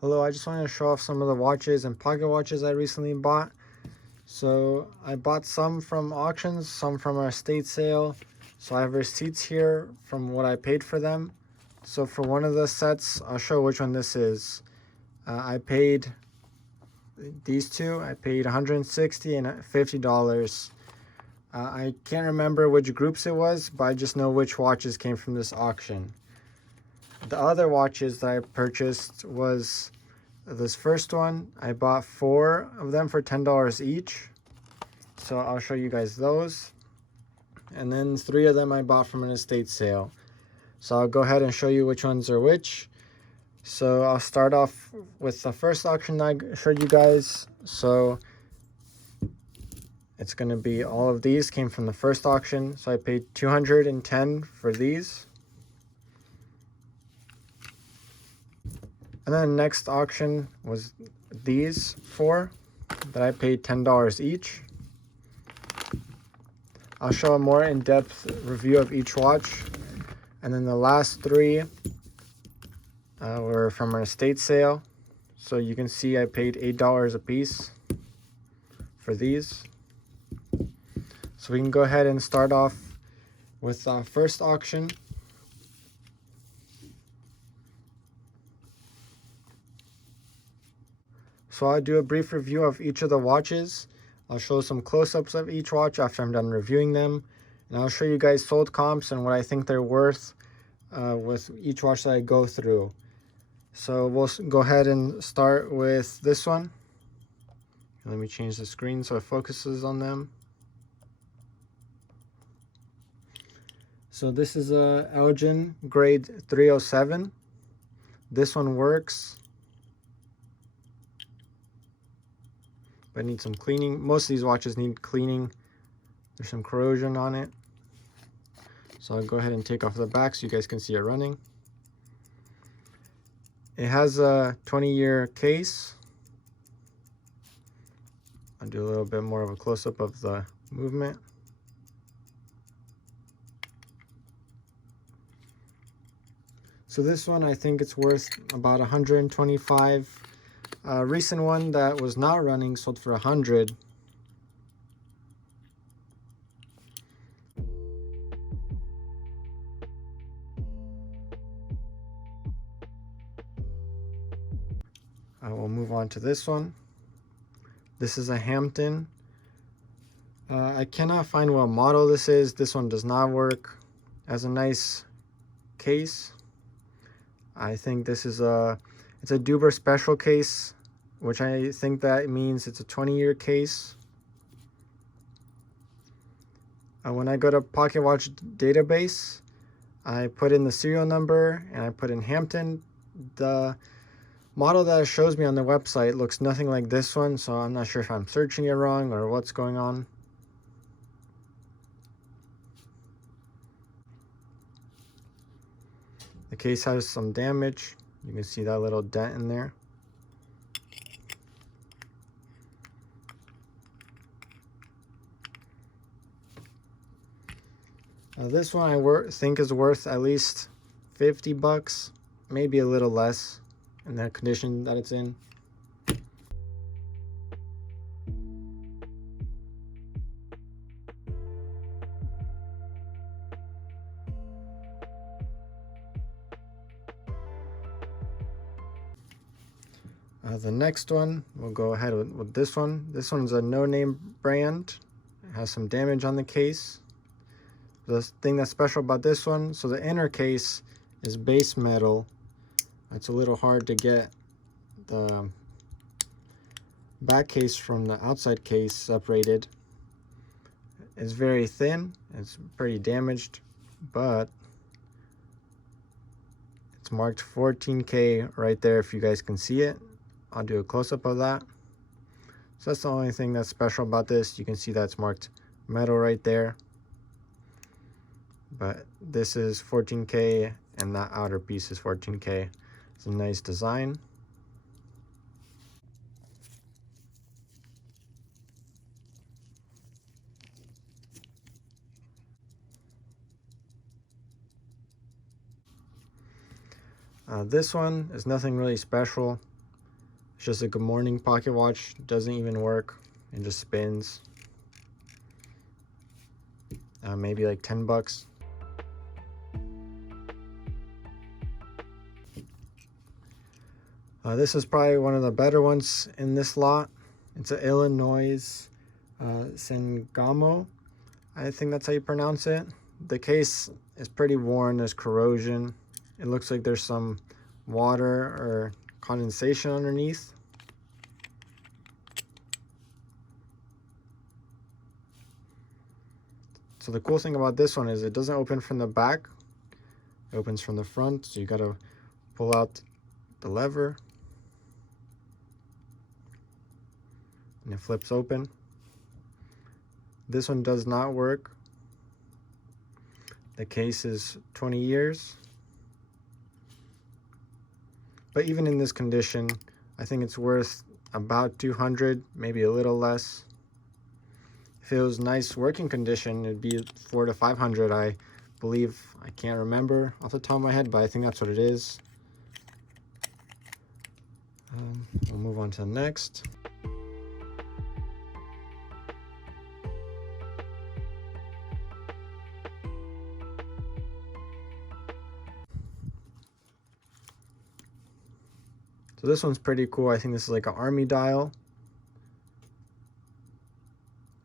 Hello, I just wanted to show off some of the watches and pocket watches I recently bought. So I bought some from auctions, some from our estate sale. So I have receipts here from what I paid for them. So for one of the sets, I'll show which one this is. I paid these two. I paid $160 and $50. I can't remember which groups it was, but I just know which watches came from this auction. The other watches that I purchased was this first one. I bought 4 of them for $10 each. So I'll show you guys those. And then 3 of them I bought from an estate sale. So I'll go ahead and show you which ones are which. So I'll start off with the first auction I showed you guys. So it's going to be all of these came from the first auction. So I paid $210 for these. And then the next auction was these 4 that I paid $10 each. I'll show a more in-depth review of each watch. And then the last 3 were from an estate sale. So you can see I paid $8 a piece for these. So we can go ahead and start off with the first auction. So I'll do a brief review of each of the watches. I'll show some close-ups of each watch after I'm done reviewing them. And I'll show you guys sold comps and what I think they're worth with each watch that I go through. So we'll go ahead and start with this one. Let me change the screen so it focuses on them. So this is a Elgin grade 307. This one works, but need some cleaning. Most of these watches need cleaning. There's some corrosion on it. So I'll go ahead and take off the back so you guys can see it running. It has a 20-year case. I'll do a little bit more of a close-up of the movement. So this one, I think it's worth about $125. A recent one that was not running sold for $100. I will move on to this one. This is a Hampton. I cannot find what model this is. This one does not work. It has a nice case. I think this is it's a Duber special case, which I think that means it's a 20-year case. When I go to Pocket Watch database, I put in the serial number and I put in Hampton. The model that it shows me on the website looks nothing like this one, so I'm not sure if I'm searching it wrong or what's going on. The case has some damage. You can see that little dent in there. This one I think is worth at least $50, maybe a little less in the condition that it's in. The next one, we'll go ahead with this one. This one's a no-name brand. It has some damage on the case. The thing that's special about this one, so the inner case is base metal. It's a little hard to get the back case from the outside case separated. It's very thin. It's pretty damaged, but it's marked 14K right there if you guys can see it. I'll do a close-up of that. So that's the only thing that's special about this. You can see that's marked metal right there. But this is 14K and that outer piece is 14K. It's a nice design. This one is nothing really special. It's just a good morning pocket watch. Doesn't even work. It just spins. Maybe like 10 bucks. This is probably one of the better ones in this lot. It's an Illinois Sangamo. I think that's how you pronounce it. The case is pretty worn. There's corrosion. It looks like there's some water or condensation underneath. So the cool thing about this one is it doesn't open from the back. It opens from the front. So you gotta pull out the lever and it flips open. This one does not work. The case is 20 years. But even in this condition, I think it's worth about 200, maybe a little less. If it was nice working condition, it'd be 400 to 500, I believe. I can't remember off the top of my head, but I think that's what it is. We'll move on to the next. So this one's pretty cool. I think this is like an army dial.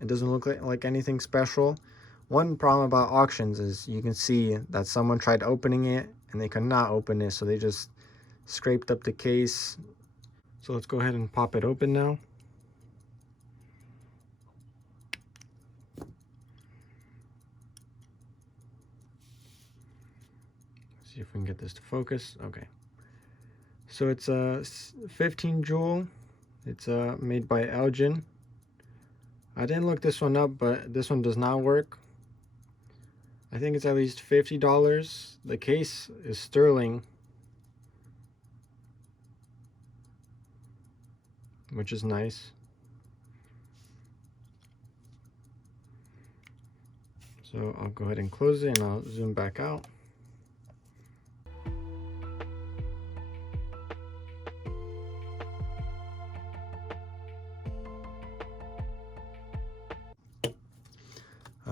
It doesn't look like anything special. One problem about auctions is you can see that someone tried opening it and they could not open it, so they just scraped up the case. So let's go ahead and pop it open now. See if we can get this to focus. Okay. So it's a 15 jewel. It's made by Elgin. I didn't look this one up, but this one does not work. I think it's at least $50. The case is sterling, which is nice. So I'll go ahead and close it and I'll zoom back out.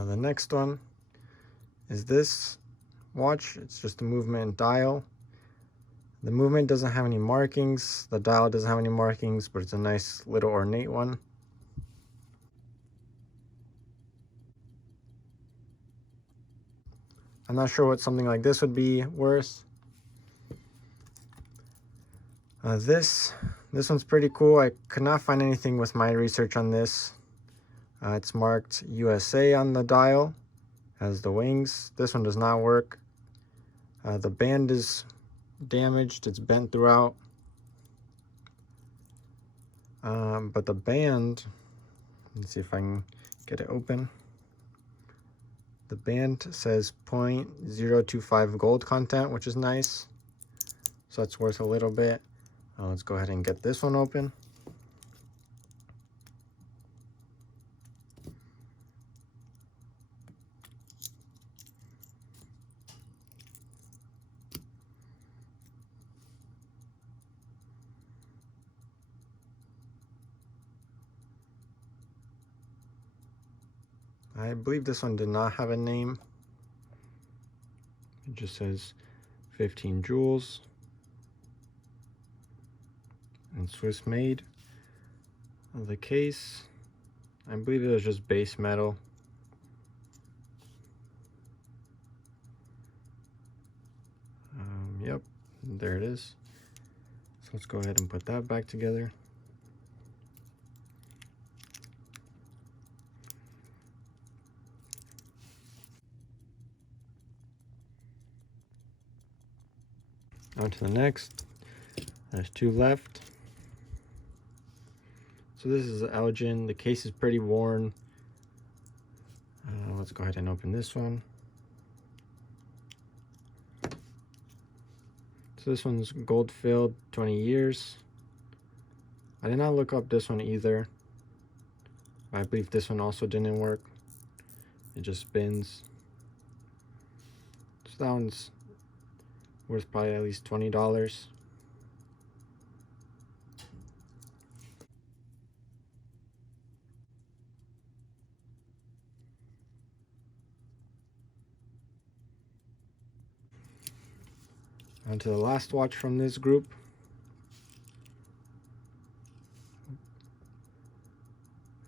The next one is this watch. It's just a movement dial. The movement doesn't have any markings. The dial doesn't have any markings, but it's a nice little ornate one. I'm not sure what something like this would be worth. This one's pretty cool. I could not find anything with my research on this. It's marked USA on the dial, has the wings. This one does not work. The band is damaged, it's bent throughout. But the band, let's see if I can get it open. The band says 0.025 gold content, which is nice. So that's worth a little bit. Let's go ahead and get this one open. I believe this one did not have a name. It just says 15 jewels and Swiss made. The case, I believe it was just base metal. Yep, there it is. So let's go ahead and put that back together. On to the next. There's two left. So this is Elgin. The case is pretty worn. Let's go ahead and open this one. So this one's gold filled, 20 years. I did not look up this one either. I believe this one also didn't work. It just spins. So that one's worth probably at least $20. On to the last watch from this group.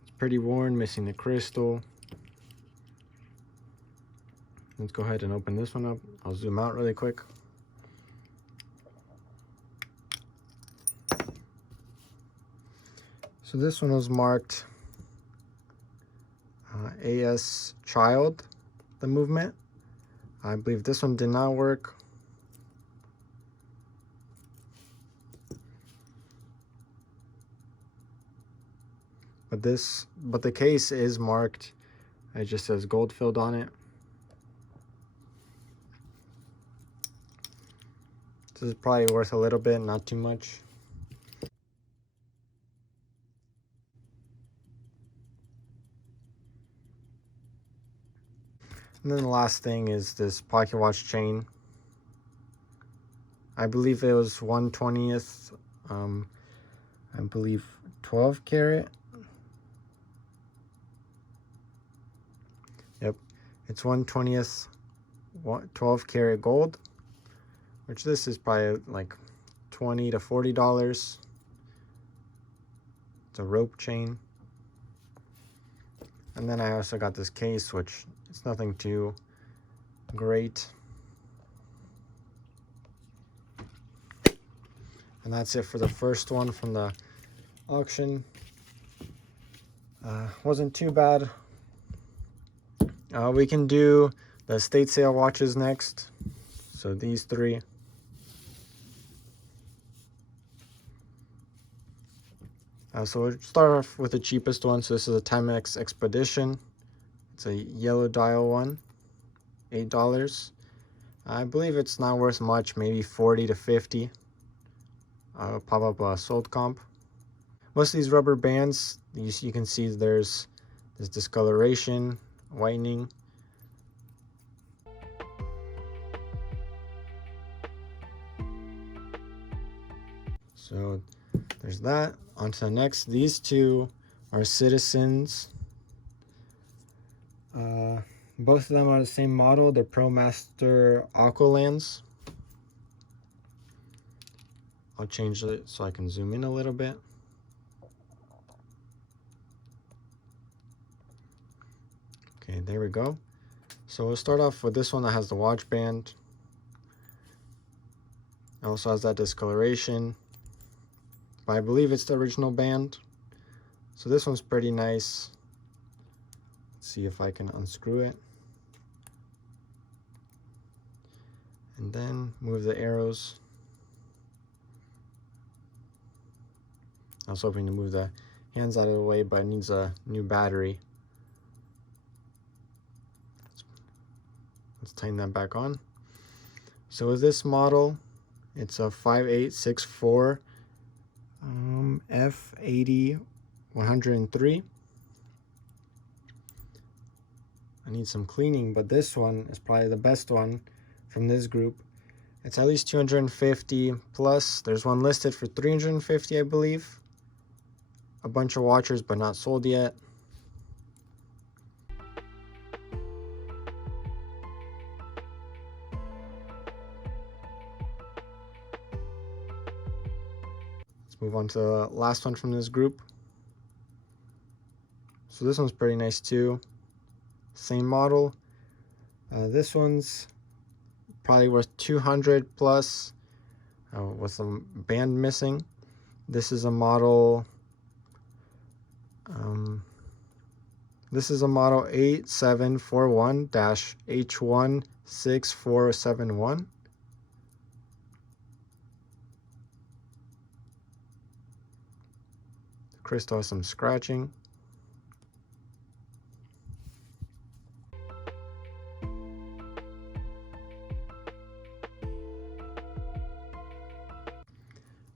It's pretty worn, missing the crystal. Let's go ahead and open this one up. I'll zoom out really quick. So this one was marked AS Child, the movement. I believe this one did not work. But the case is marked. It just says gold filled on it. This is probably worth a little bit, not too much. And then the last thing is this pocket watch chain. I believe it was 1/20th, I believe 12 karat. Yep, it's 1/20th 12 karat gold, which this is probably like $20 to $40. It's a rope chain. And then I also got this case, which it's nothing too great. And that's it for the first one from the auction. Wasn't too bad. We can do the estate sale watches next. So these three. So we'll start off with the cheapest one. So this is a Timex Expedition. It's a yellow dial one, $8. I believe it's not worth much, maybe 40 to 50. Pop up a sold comp. Most of these rubber bands, you can see there's this discoloration, whitening. So there's that. On to the next. These two are Citizens. Both of them are the same model. They're ProMaster Aqualands. I'll change it so I can zoom in a little bit. Okay, there we go. So we'll start off with this one that has the watch band. It also has that discoloration, but I believe it's the original band. So this one's pretty nice. Let's see if I can unscrew it. And then move the arrows. I was hoping to move the hands out of the way, but it needs a new battery. Let's tighten that back on. So with this model, it's a 5864 F80 103. I need some cleaning, but this one is probably the best one from this group. It's at least 250 plus. There's one listed for 350, I believe. A bunch of watchers, but not sold yet. Let's move on to the last one from this group. So this one's pretty nice too. Same model. This one's probably worth 200 plus with some band missing. This is a model. This is a model 8741-H16471. The crystal has some scratching.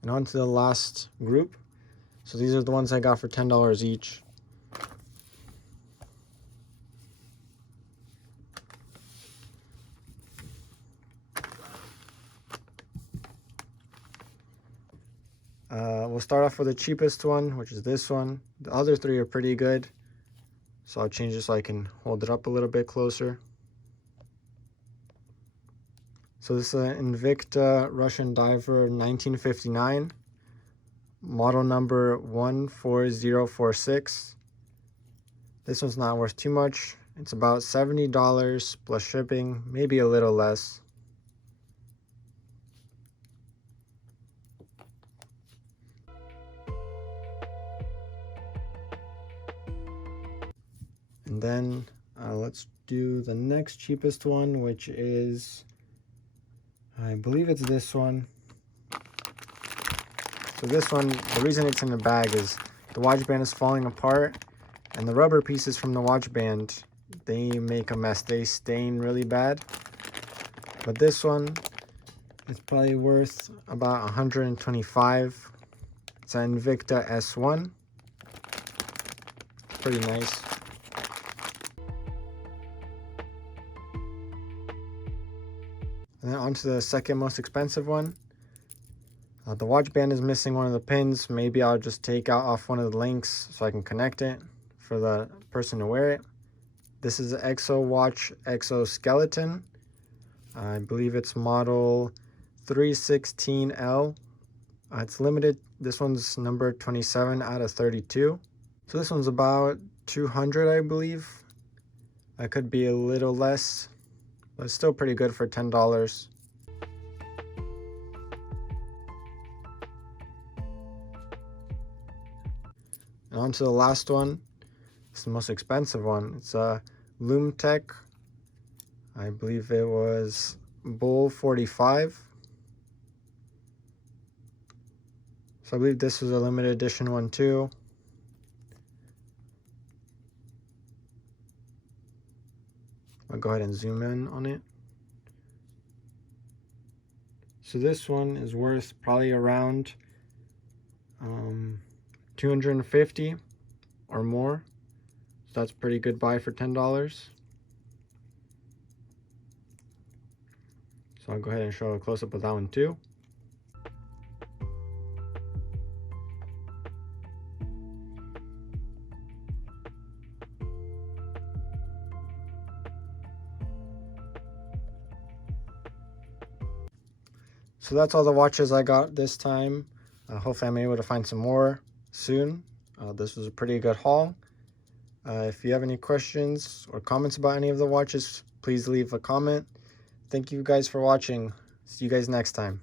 And on to the last group. So these are the ones I got for $10 each. We'll start off with the cheapest one, which is this one. The other three are pretty good. So I'll change it so I can hold it up a little bit closer. So this is an Invicta Russian Diver 1959, model number 14046. This one's not worth too much. It's about $70 plus shipping, maybe a little less. And then let's do the next cheapest one, which is, I believe it's this one. So this one, the reason it's in the bag is the watch band is falling apart, and the rubber pieces from the watch band, they make a mess. They stain really bad. But this one is probably worth about $125. It's an Invicta S1. Pretty nice. And then on to the second most expensive one. The watch band is missing one of the pins. Maybe I'll just take off one of the links so I can connect it for the person to wear it. This is the Exo Watch Exoskeleton. I believe it's model 316L. It's limited. This one's number 27 out of 32. So this one's about 200, I believe. That could be a little less, but it's still pretty good for $10. And on to the last one. It's the most expensive one. It's a Lumtech. I believe it was Bull 45. So I believe this was a limited edition one too. I'll go ahead and zoom in on it. So this one is worth probably around $250 or more. So that's a pretty good buy for $10. So I'll go ahead and show a close-up of that one too. So that's all the watches I got this time. Hopefully I'm able to find some more soon. This was a pretty good haul. If you have any questions or comments about any of the watches, please leave a comment. Thank you guys for watching. See you guys next time.